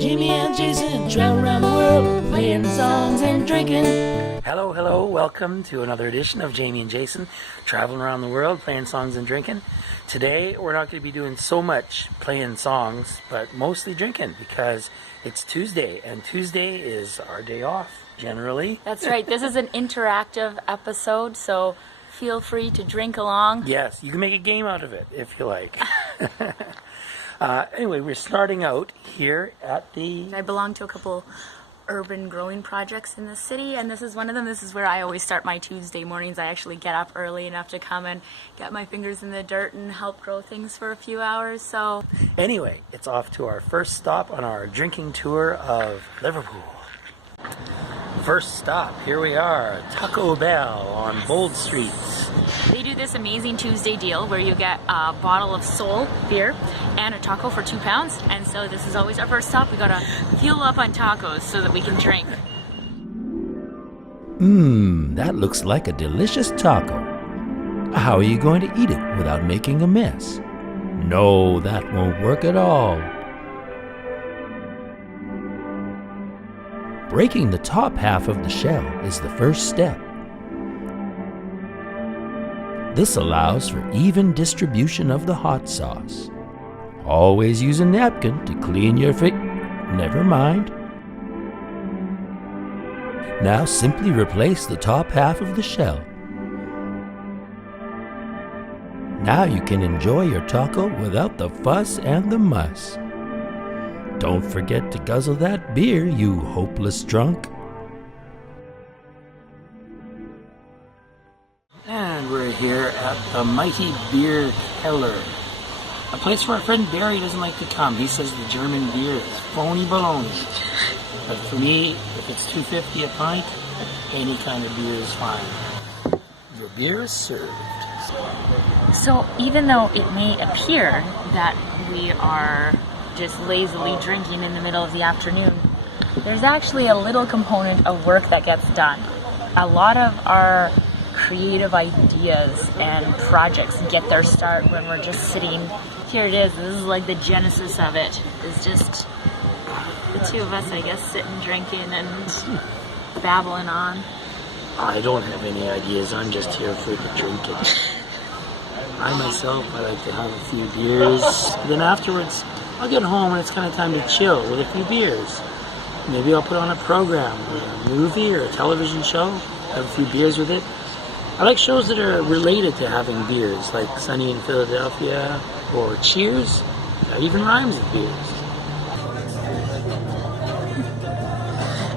Jamie and Jason travel around the world, playing songs and drinking. Hello, welcome to another edition of Jamie and Jason traveling around the world, playing songs and drinking. Today we're not going to be doing so much playing songs, but mostly drinking because it's Tuesday, and Tuesday is our day off, generally. That's right, this is an interactive episode, so feel free to drink along. Yes, you can make a game out of it if you like. Anyway, we're starting out here at the... I belong to a couple urban growing projects in the city, and this is one of them. This is where I always start my Tuesday mornings. I actually get up early enough to come and get my fingers in the dirt and help grow things for a few hours. So anyway, it's off to our first stop on our drinking tour of Liverpool. First stop, here we are, Taco Bell on Bold Street. they do this amazing Tuesday deal where you get a bottle of Sol beer and a taco for £2, and so this is always our first stop. We gotta fuel up on tacos so that we can drink. That looks like a delicious taco. How are you going to eat it without making a mess? No, that won't work at all. Breaking the top half of the shell is the first step. This allows for even distribution of the hot sauce. Always use a napkin to clean your feet. Never mind. Now simply replace the top half of the shell. Now you can enjoy your taco without the fuss and the muss. Don't forget to guzzle that beer, you hopeless drunk. And we're here at the Mighty Beer Keller, a place where our friend Barry doesn't like to come. He says the German beer is phony baloney. But for me, if it's $2.50 a pint, any kind of beer is fine. Your beer is served. So even though it may appear that we are just lazily drinking in the middle of the afternoon, there's actually a little component of work that gets done. A lot of our creative ideas and projects get their start when we're just sitting. Here it is. This is like the genesis of it. It's just the two of us, I guess, sitting, drinking, and babbling on. I don't have any ideas. I'm just here for the drinking. I myself, I like to have a few beers. Then afterwards, I'll get home and it's kind of time to chill with a few beers. Maybe I'll put on a program, a movie or a television show, have a few beers with it. I like shows that are related to having beers, like Sunny in Philadelphia or Cheers. That even rhymes with beers.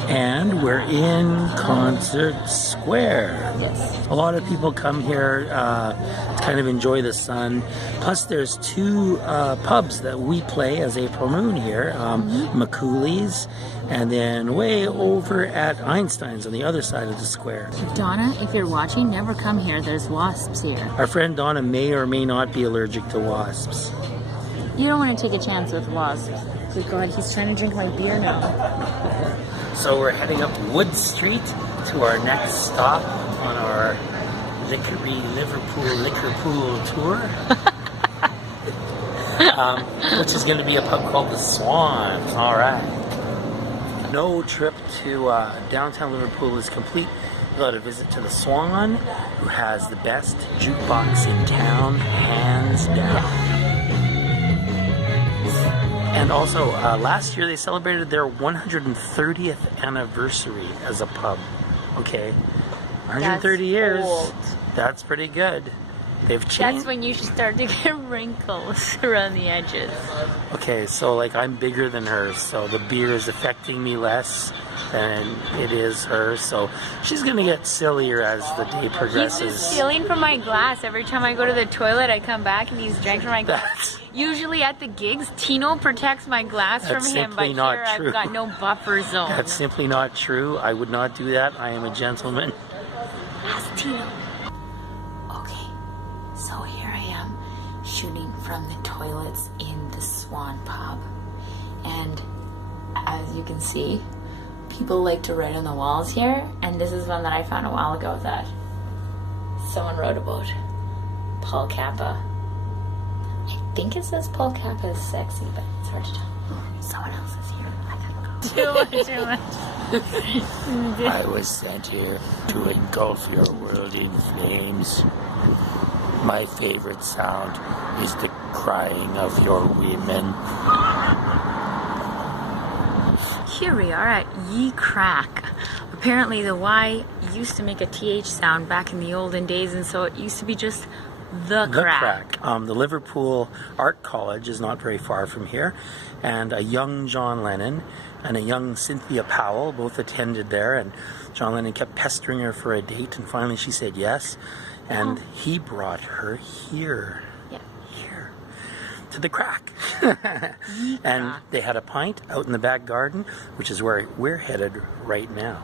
And we're in Concert Square. Yes. A lot of people come here to kind of enjoy the sun. Plus, there's two pubs that we play as April Moon here, McCooley's, and then way over at Einstein's on the other side of the square. Donna, if you're watching, never come here. There's wasps here. Our friend Donna may or may not be allergic to wasps. You don't want to take a chance with wasps. Good God, he's trying to drink my beer now. So we're heading up Wood Street to our next stop on our Liverpool Liquor Pool tour, which is going to be a pub called the Swan. All right. No trip to downtown Liverpool is complete without a visit to the Swan, who has the best jukebox in town, hands down. And also, last year they celebrated their 130th anniversary as a pub. Okay, 130 That's years. old. That's pretty good. They've changed. That's when you should start to get wrinkles around the edges. Okay, so like I'm bigger than her, so the beer is affecting me less than it is her. So she's gonna get sillier as the day progresses. He's just stealing from my glass. Every time I go to the toilet, I come back and he's drank from my glass. Usually at the gigs, Tino protects my glass from him, but not here true. I've got no buffer zone. That's simply not true. I would not do that. I am a gentleman. Ask Tino. Okay, so here I am shooting from the toilets in the Swan pub, and as you can see, people like to write on the walls here, and this is one that I found a while ago that someone wrote about Paul Kappa. I think it says Paul Kappa is sexy, but it's hard to tell. Someone else is here. I Too much. I was sent here to engulf your world in flames. My favorite sound is the crying of your women. Here we are at Ye Crack. Apparently the Y used to make a TH sound back in the olden days, and so it used to be just the crack. The Liverpool Art College is not very far from here, and a young John Lennon and a young Cynthia Powell both attended there, and John Lennon kept pestering her for a date, and finally she said yes, and he brought her here. Yeah. Here. To the crack. And they had a pint out in the back garden, which is where we're headed right now.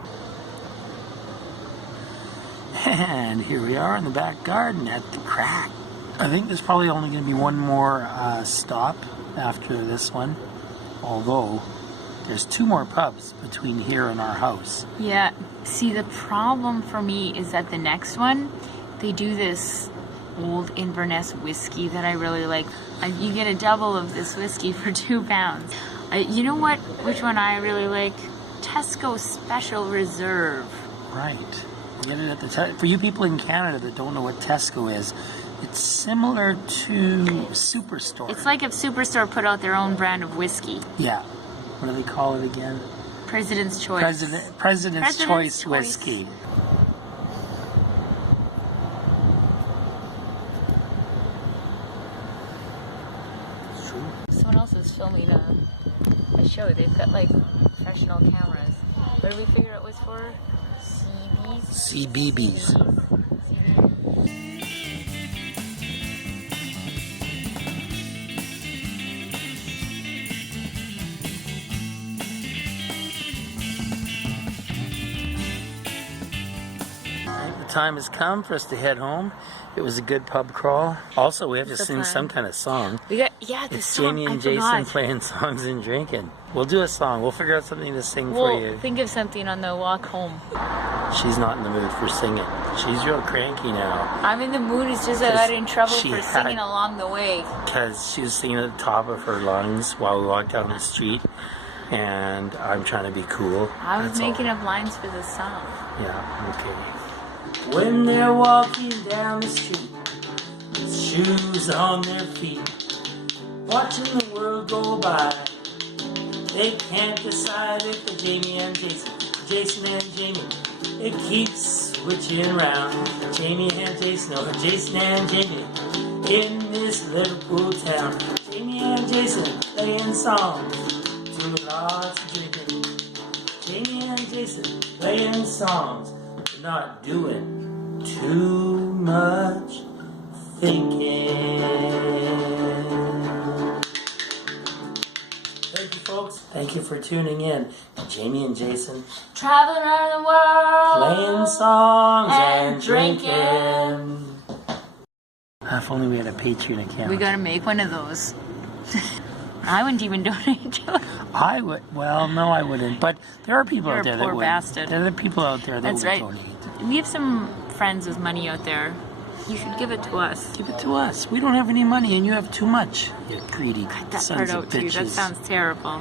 And here we are in the back garden at the crack. I think there's probably only going to be one more stop after this one, although there's 2 more pubs between here and our house. Yeah, see, the problem for me is that the next one, they do this old Inverness whiskey that I really like. You get a double of this whiskey for £2. You know what? Which one I really like? Tesco Special Reserve. Right. Get it at the for you people in Canada that don't know what Tesco is, it's similar to Superstore. It's like if Superstore put out their own brand of whiskey. Yeah. What do they call it again? President's Choice. President's Choice whiskey. Someone else is filming a show. They've got like professional cameras. What did we figure it was for? CBBS. The time has come for us to head home. It was a good pub crawl. Also, we have to sing some kind of song. The It's song, Jamie and Jason playing songs and drinking. We'll do a song. We'll figure out something to sing for you. Think of something on the walk home. She's not in the mood for singing. She's real cranky now. I'm in the mood. It's just I got in trouble she for had- singing along the way. Because she was singing at the top of her lungs while we walked down the street. And I'm trying to be cool. I was That's making all. up lines for the song. Yeah, okay. When they're walking down the street, with shoes on their feet, watching the world go by, they can't decide if they're Jamie and Jason, Jason and Jamie. It keeps switching round, Jamie and Jason, or Jason and Jamie. In this Liverpool town, Jamie and Jason playing songs, doing lots of drinking. Jamie and Jason playing songs, not doing too much thinking. Thank you, folks. Thank you for tuning in. Jamie and Jason Traveling around the world, playing songs and drinking. If only we had a Patreon account. We gotta make one of those. I wouldn't even donate to it. I would. Well, no, I wouldn't. But there are people You're out there a that poor would. bastard. There are people out there that That's would right. donate. We have some friends with money out there. You should give it to us. Give it to us. We don't have any money, and you have too much. You greedy Cut that sons part of out too. That bitches. sounds terrible.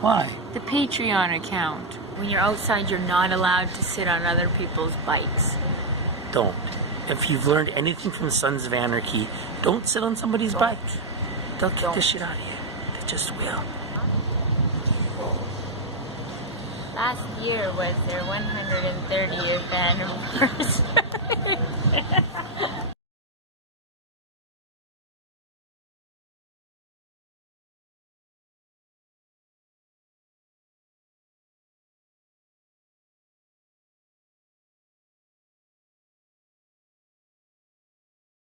Why? The Patreon account. When you're outside, you're not allowed to sit on other people's bikes. Don't. If you've learned anything from Sons of Anarchy, don't sit on somebody's bike. They'll kick the shit out of you. They just will. Last year was their 130th anniversary.